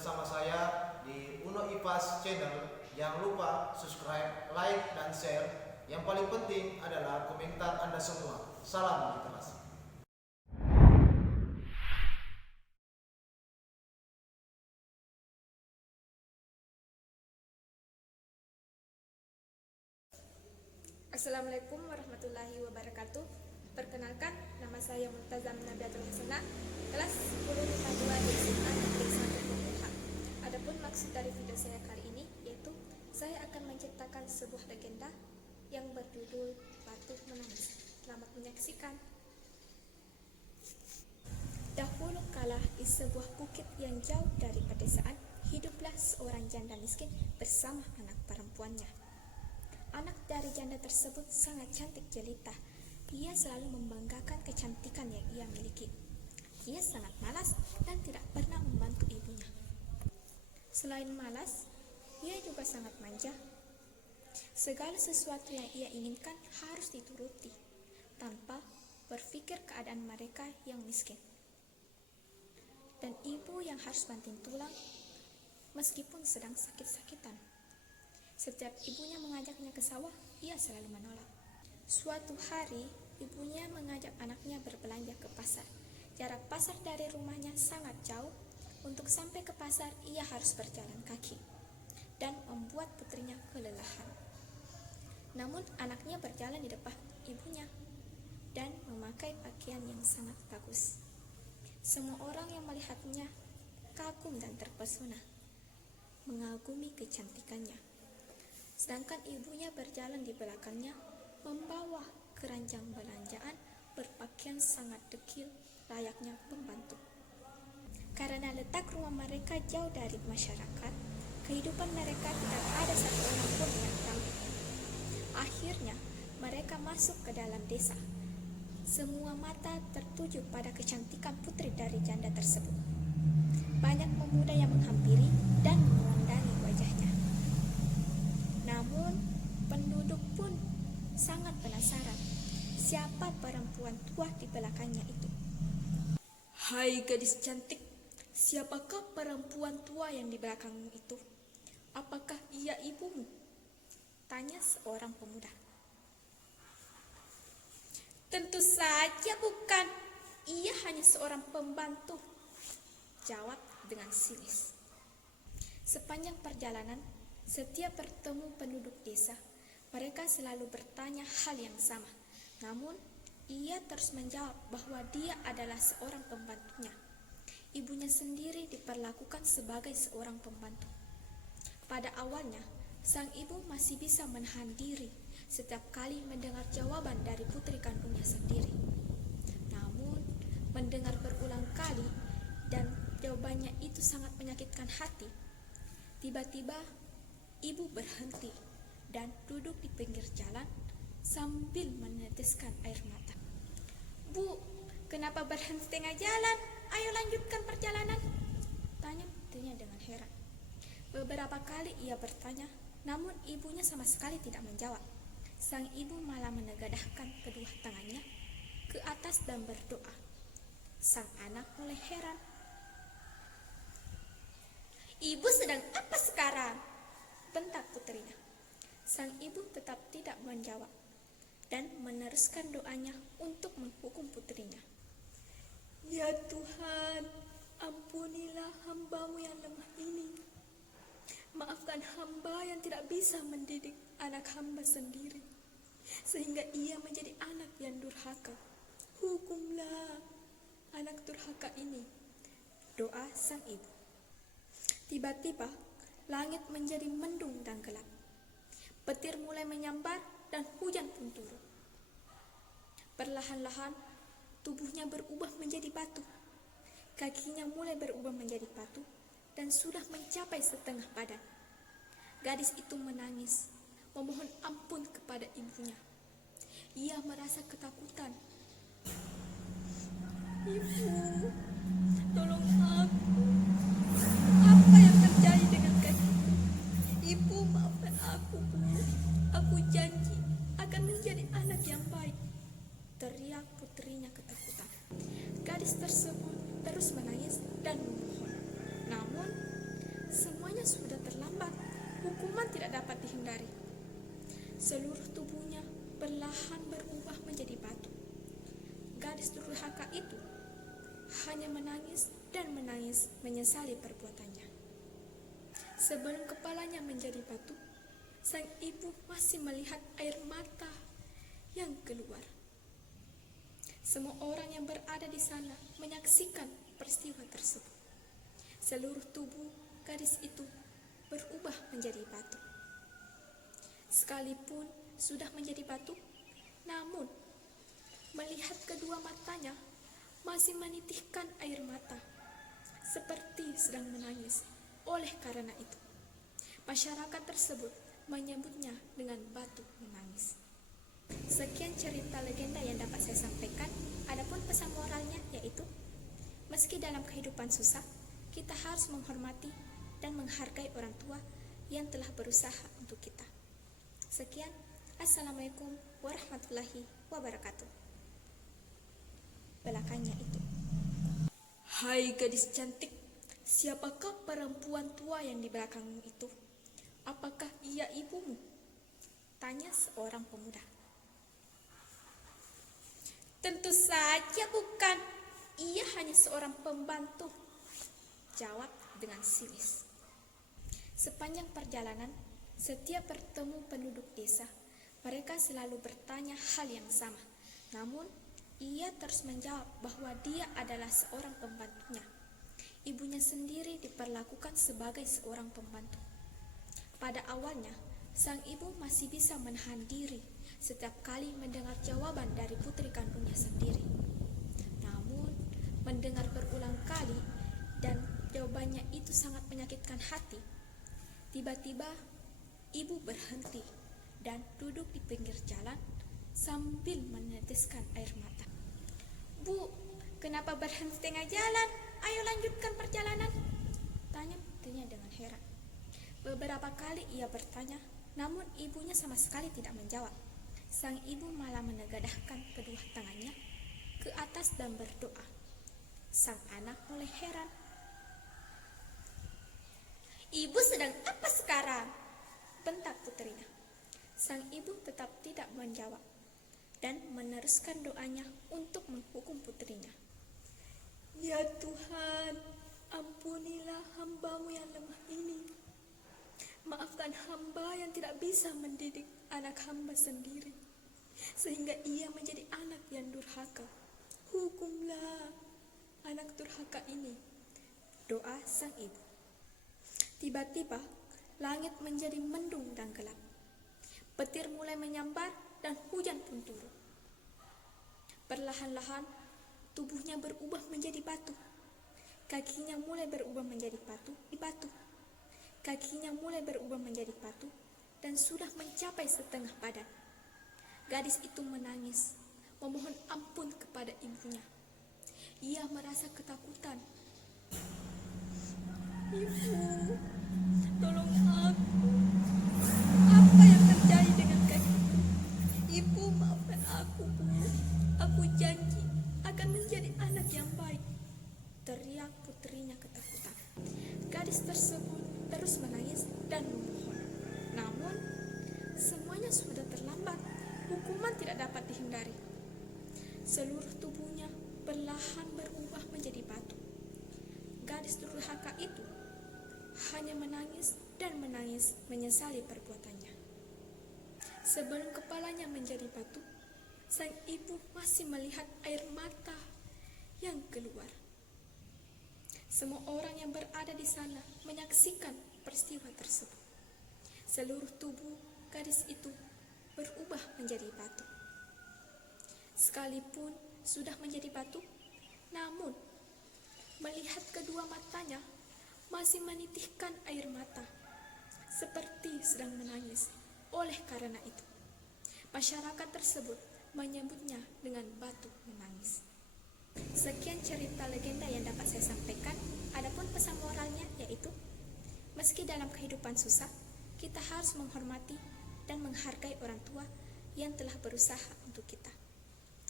bersama saya di Uno Ivas Channel. Jangan lupa subscribe, like, dan share. Yang paling penting adalah komentar Anda semua. Salam literasi. Assalamualaikum warahmatullahi wabarakatuh. Perkenalkan, nama saya Multazam Nabiatul Hasana, kelas 10 IPA 2 Divisi 6 Negeri 1 Pembuka. Adapun maksud dari video saya kali ini yaitu saya akan menciptakan sebuah legenda yang berjudul Batu Menangis. Selamat menyaksikan. Dahulu kala di sebuah bukit yang jauh dari pedesaan, hiduplah seorang janda miskin bersama anak perempuannya. Anak dari janda tersebut sangat cantik jelita. Ia selalu membanggakan kecantikan yang ia miliki. Ia sangat malas dan tidak pernah membantu ibunya. Selain malas, ia juga sangat manja. Segala sesuatu yang ia inginkan harus dituruti, tanpa berpikir keadaan mereka yang miskin. Dan ibu yang harus banting tulang, meskipun sedang sakit-sakitan. Setiap ibunya mengajaknya ke sawah, ia selalu menolak. Suatu hari, ibunya mengajak anaknya berbelanja ke pasar. Jarak pasar dari rumahnya sangat jauh. Untuk sampai ke pasar, ia harus berjalan kaki dan membuat putrinya kelelahan. Namun, anaknya berjalan di depan ibunya dan memakai pakaian yang sangat bagus. Semua orang yang melihatnya kagum dan terpesona, mengagumi kecantikannya. Sedangkan ibunya berjalan di belakangnya, membawa keranjang belanjaan berpakaian sangat dekil layaknya pembantu. Karena letak rumah mereka jauh dari masyarakat, kehidupan mereka tidak ada satu orang pun yang tahu. Akhirnya, mereka masuk ke dalam desa. Semua mata tertuju pada kecantikan putri dari janda tersebut. Banyak pemuda yang menghampiri dan memandangi wajahnya. Namun, penduduk pun sangat penasaran siapa perempuan tua di belakangnya itu. "Hai gadis cantik, siapakah perempuan tua yang di belakangmu itu? Apakah ia ibumu?" tanya seorang pemuda. "Tentu saja bukan, ia hanya seorang pembantu," jawab dengan sinis. Sepanjang perjalanan, setiap bertemu penduduk desa, mereka selalu bertanya hal yang sama. Namun, ia terus menjawab bahwa dia adalah seorang pembantunya. Ibunya sendiri diperlakukan sebagai seorang pembantu. Pada awalnya, sang ibu masih bisa menahan diri setiap kali mendengar jawaban dari putri kandungnya sendiri. Namun, mendengar berulang kali dan jawabannya itu sangat menyakitkan hati, tiba-tiba ibu berhenti dan duduk di pinggir jalan sambil meneteskan air mata. "Bu, kenapa berhenti tengah jalan? Ayo lanjutkan perjalanan," tanya putrinya dengan heran. Beberapa kali ia bertanya, namun ibunya sama sekali tidak menjawab. Sang ibu malah menegadahkan kedua tangannya ke atas dan berdoa. Sang anak mulai heran. "Ibu sedang apa sekarang?" bentak putrinya. Sang ibu tetap tidak menjawab dan meneruskan doanya untuk menghukum putrinya. "Ya Tuhan, ampunilah hamba-Mu yang lemah ini. Maafkan hamba yang tidak bisa mendidik anak hamba sendiri, sehingga ia menjadi anak yang durhaka. Hukumlah anak durhaka ini," doa sang ibu. Tiba-tiba, langit menjadi mendung dan gelap. Petir mulai menyambar dan hujan pun turun. Perlahan-lahan, tubuhnya berubah menjadi batu. Kakinya mulai berubah menjadi batu dan sudah mencapai setengah badan. Gadis itu menangis, memohon ampun kepada ibunya. Ia merasa ketakutan. "Ibu, tolong aku. Apa yang terjadi dengan kakiku? Ibu, maafkan aku, Bu. Aku janji akan menjadi anak yang baik," teriak putrinya ketakutan. Gadis tersebut terus menangis dan memohon. Namun, dihindari. Seluruh tubuhnya perlahan berubah menjadi batu. Gadis durhaka itu hanya menangis dan menangis menyesali perbuatannya. Sebelum kepalanya menjadi batu, sang ibu masih melihat air mata yang keluar. Semua orang yang berada di sana menyaksikan peristiwa tersebut. Seluruh tubuh gadis itu berubah menjadi batu. Sekalipun sudah menjadi batu, namun melihat kedua matanya masih menitihkan air mata, seperti sedang menangis. Oleh karena itu, masyarakat tersebut menyebutnya dengan batu menangis. Sekian cerita legenda yang dapat saya sampaikan. Adapun pesan moralnya yaitu, meski dalam kehidupan susah, kita harus menghormati dan menghargai orang tua yang telah berusaha untuk kita. Sekian, Assalamualaikum warahmatullahi wabarakatuh. Belakangnya itu, hai gadis cantik, siapakah perempuan tua yang di belakangmu itu? Apakah ia ibumu? Tanya seorang pemuda. Tentu saja bukan, ia hanya seorang pembantu, jawab dengan sinis. Sepanjang perjalanan, setiap bertemu penduduk desa, mereka selalu bertanya hal yang sama. Namun, ia terus menjawab bahwa dia adalah seorang pembantunya. Ibunya sendiri diperlakukan sebagai seorang pembantu. Pada awalnya, sang ibu masih bisa menahan diri setiap kali mendengar jawaban dari putri kandungnya sendiri. Namun, mendengar berulang kali dan jawabannya itu sangat menyakitkan hati, tiba-tiba ibu berhenti dan duduk di pinggir jalan sambil meneteskan air mata. Bu, kenapa berhenti tengah jalan? Ayo lanjutkan perjalanan, tanya putrinya dengan heran. Beberapa kali ia bertanya, namun ibunya sama sekali tidak menjawab. Sang ibu malah menegadahkan kedua tangannya ke atas dan berdoa. Sang anak mulai heran. Ibu sedang apa sekarang? Bentak putrinya. Sang ibu tetap tidak menjawab dan meneruskan doanya untuk menghukum putrinya. Ya Tuhan, ampunilah hamba-Mu yang lemah ini. Maafkan hamba yang tidak bisa mendidik anak hamba sendiri, sehingga ia menjadi anak yang durhaka. Hukumlah anak durhaka ini, doa sang ibu. Tiba-tiba, langit menjadi mendung dan gelap. Petir mulai menyambar dan hujan pun turun. Perlahan-lahan, tubuhnya berubah menjadi batu. Kakinya mulai berubah menjadi batu. Kakinya mulai berubah menjadi batu dan sudah mencapai setengah badan. Gadis itu menangis, memohon ampun kepada ibunya. Ia merasa ketakutan. Ibu, tolong aku. Apa yang terjadi dengan kakiku? Ibu, maafkan aku, Bu. Aku janji akan menjadi anak yang baik, teriak putrinya ketakutan. Gadis tersebut terus menangis dan memohon. Namun, semuanya sudah terlambat. Hukuman tidak dapat dihindari. Seluruh tubuhnya perlahan berubah menjadi batu. Gadis durhaka itu hanya menangis dan menangis menyesali perbuatannya. Sebelum kepalanya menjadi batu, sang ibu masih melihat air mata yang keluar. Semua orang yang berada di sana menyaksikan peristiwa tersebut. Seluruh tubuh gadis itu berubah menjadi batu. Sekalipun sudah menjadi batu, namun melihat kedua matanya masih menitihkan air mata, seperti sedang menangis. Oleh karena itu, masyarakat tersebut menyebutnya dengan batu menangis. Sekian cerita legenda yang dapat saya sampaikan. Adapun pesan moralnya yaitu, meski dalam kehidupan susah, kita harus menghormati dan menghargai orang tua yang telah berusaha untuk kita.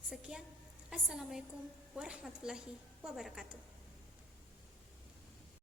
Sekian, Assalamualaikum warahmatullahi wabarakatuh.